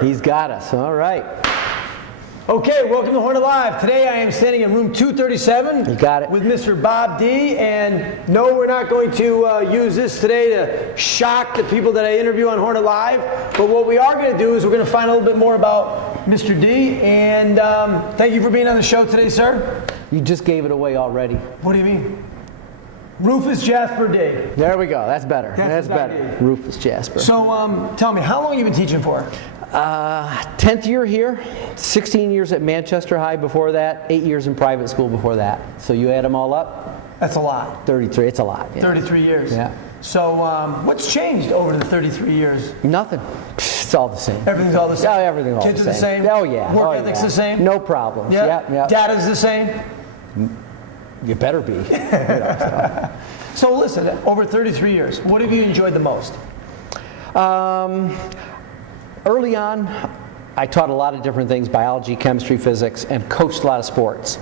He's got us. All right. Okay, welcome to Hornet Live. Today I am standing in room 237. You got it. With Mr. Bob D. And no, we're not going to use this today to shock the people that I interview on Hornet Live. But what we are going to do is we're going to find a little bit more about Mr. D. And thank you for being on the show today, sir. You just gave it away already. What do you mean? Rufus Jasper D. There we go. That's better. That's better. Rufus Jasper. So tell me, how long have you been teaching for? 10th year here, 16 years at Manchester High before that, 8 years in private school before that. So you add them all up? That's a lot. 33. It's a lot. Yeah. 33 years. Yeah. So what's changed over the 33 years? Nothing. It's all the same. Everything's all the same? Yeah, everything's all Kids the same. Kids are the Oh, same? yeah. Work ethic's the same? No problems. Yeah. Yeah. Data's the same? You better be. So listen, over 33 years, what have you enjoyed the most? Early on, I taught a lot of different things, biology, chemistry, physics, and coached a lot of sports.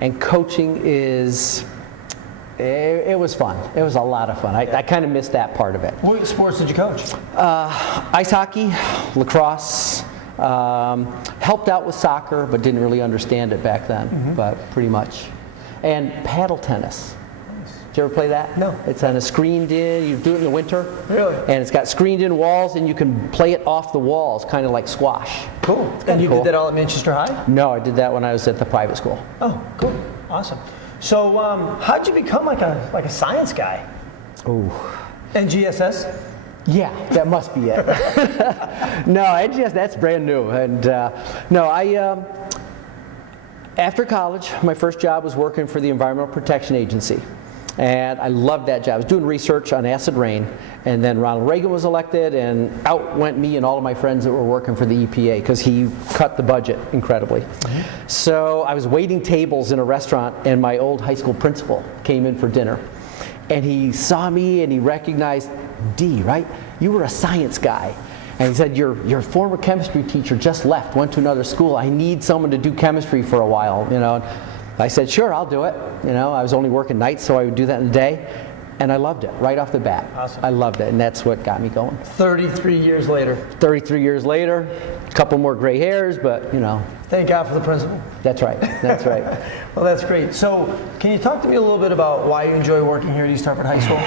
And coaching it was fun. It was a lot of fun. I kind of missed that part of it. What sports did you coach? Ice hockey, lacrosse, helped out with soccer, but didn't really understand it back then, but pretty much. And paddle tennis. Did you ever play that? No. It's on a screened in, you do it in the winter. Really? And it's got screened in walls and you can play it off the walls, kind of like squash. Cool. And you did that all at Manchester High? No, I did that when I was at the private school. Oh, cool. Awesome. So how'd you become like a science guy? Ooh. NGSS? Yeah, that must be it. No, that's brand new. And after college, my first job was working for the Environmental Protection Agency. And I loved that job. I was doing research on acid rain, and then Ronald Reagan was elected, and out went me and all of my friends that were working for the EPA because he cut the budget incredibly. So I was waiting tables in a restaurant, and my old high school principal came in for dinner. And he saw me, and he recognized, D, right? You were a science guy. And he said, your former chemistry teacher just left, went to another school. I need someone to do chemistry for a while, you know. I said, sure, I'll do it. You know, I was only working nights, so I would do that in the day. And I loved it, right off the bat. Awesome. I loved it, and that's what got me going. 33 years later. 33 years later, a couple more gray hairs, but, you know. Thank God for the principal. That's right, that's right. Well, that's great. So, can you talk to me a little bit about why you enjoy working here at East Hartford High School?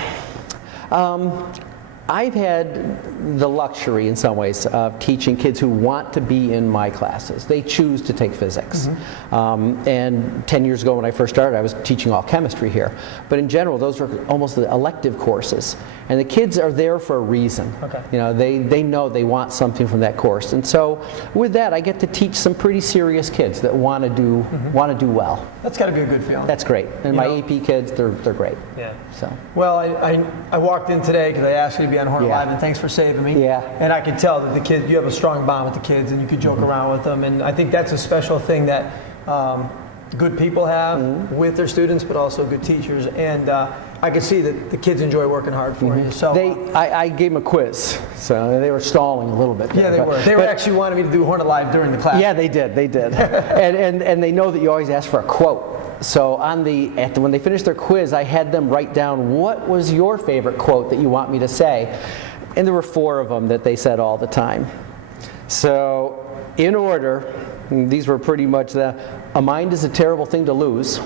I've had the luxury in some ways of teaching kids who want to be in my classes. They choose to take physics. And 10 years ago when I first started, I was teaching all chemistry here. But in general, those are almost the elective courses. And the kids are there for a reason. Okay. You know, they know they want something from that course. And so with that, I get to teach some pretty serious kids that want to do well. That's got to be a good feeling. That's great. And my AP kids, they're great. Yeah. So. Well, I walked in today because I asked you to be on Hornet Yeah. Live, and thanks for saving me. Yeah. And I could tell that the kids, you have a strong bond with the kids, and you could joke around with them. And I think that's a special thing that good people have with their students, but also good teachers. And I could see that the kids enjoy working hard for you. So I gave them a quiz, so they were stalling a little bit. Yeah, they were. They were actually wanting me to do Hornet Live during the class. Yeah, they did. and they know that you always ask for a quote. So when they finished their quiz, I had them write down, what was your favorite quote that you want me to say? And there were 4 of them that they said all the time. So in order, these were pretty much a mind is a terrible thing to lose.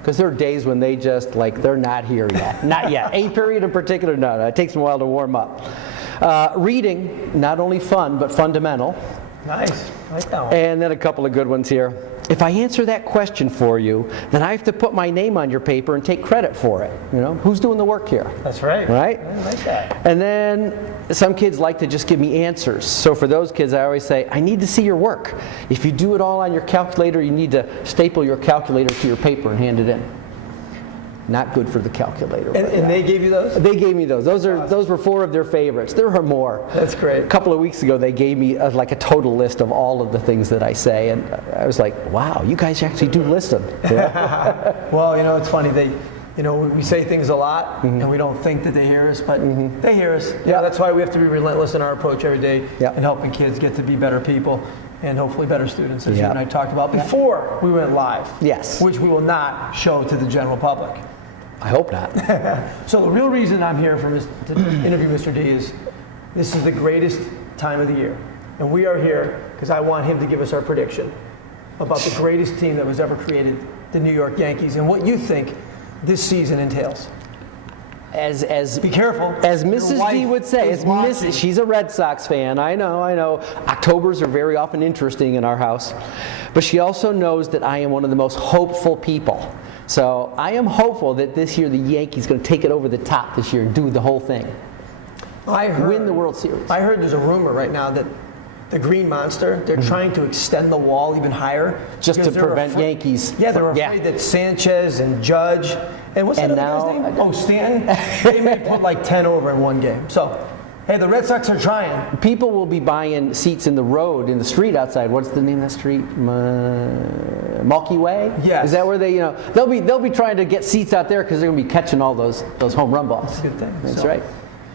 Because there are days when they just, they're not here yet. Not yet. A period in particular, no. It takes them a while to warm up. Reading, not only fun, but fundamental. Nice. I like that one. And then a couple of good ones here. If I answer that question for you, then I have to put my name on your paper and take credit for it. You know, who's doing the work here? That's right. Right? I like that. And then some kids like to just give me answers. So for those kids, I always say, I need to see your work. If you do it all on your calculator, you need to staple your calculator to your paper and hand it in. Not good for the calculator. And they gave you those? They gave me those. Those were 4 of their favorites. There are more. That's great. A couple of weeks ago, they gave me a total list of all of the things that I say, and I was like, "Wow, you guys actually do list them." Yeah. Well, you know, it's funny. We say things a lot, and we don't think that they hear us, but they hear us. Yeah, that's why we have to be relentless in our approach every day in helping kids get to be better people. And hopefully better students, as you and I talked about before we went live. Yes. Which we will not show to the general public. I hope not. So the real reason I'm here to interview Mr. D is this is the greatest time of the year. And we are here because I want him to give us our prediction about the greatest team that was ever created, the New York Yankees, and what you think this season entails. Be careful. As Mrs. D would say, she's a Red Sox fan. I know. Octobers are very often interesting in our house. But she also knows that I am one of the most hopeful people. So I am hopeful that this year the Yankees are going to take it over the top this year and do the whole thing. Win the World Series. I heard there's a rumor right now that the Green Monster, they're trying to extend the wall even higher. Just to prevent Yankees. Yeah, they're afraid that Sanchez and Judge, and what's that other guy's name? Oh, Stanton. They may put like 10 over in one game. So, hey, the Red Sox are trying. People will be buying seats in the street outside. What's the name of that street? Milky Way? Yes. Is that where they'll be trying to get seats out there because they're going to be catching all those home run balls. That's a good thing. That's right.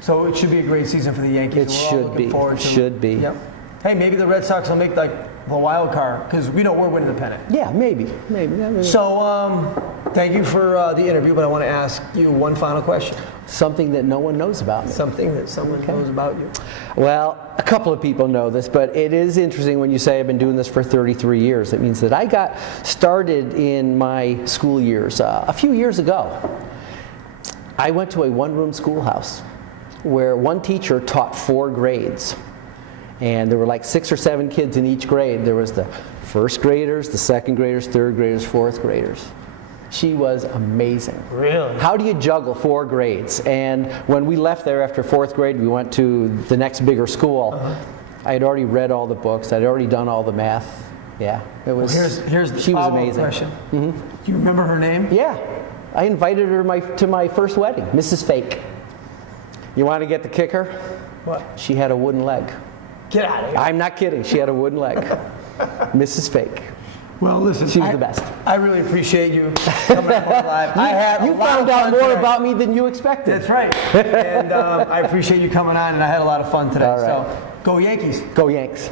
So it should be a great season for the Yankees. It should be. Forward to should be. Yep. Hey, maybe the Red Sox will make like the wild card because we know we're winning the pennant. Yeah, maybe. So, thank you for the interview, but I want to ask you one final question. Something that no one knows about me. Something that someone knows about you. Well, a couple of people know this, but it is interesting when you say I've been doing this for 33 years. It means that I got started in my school years a few years ago. I went to a one-room schoolhouse where one teacher taught 4 grades. And there were like 6 or 7 kids in each grade. There was the first graders, the second graders, third graders, fourth graders. She was amazing. Really? How do you juggle 4 grades? And when we left there after 4th grade, we went to the next bigger school. I had already read all the books. I'd already done all the math. Yeah, it was. Well, here's the she was amazing. Question. Do you remember her name? Yeah, I invited her to my first wedding, Mrs. Fake. You want to get the kicker? What? She had a wooden leg. Get out of here. I'm not kidding. She had a wooden leg. Mrs. Fake. Well, listen. She was the best. I really appreciate you coming on live. You found out more about me than you expected. That's right. And I appreciate you coming on, and I had a lot of fun today. All right. So, go Yankees. Go Yanks.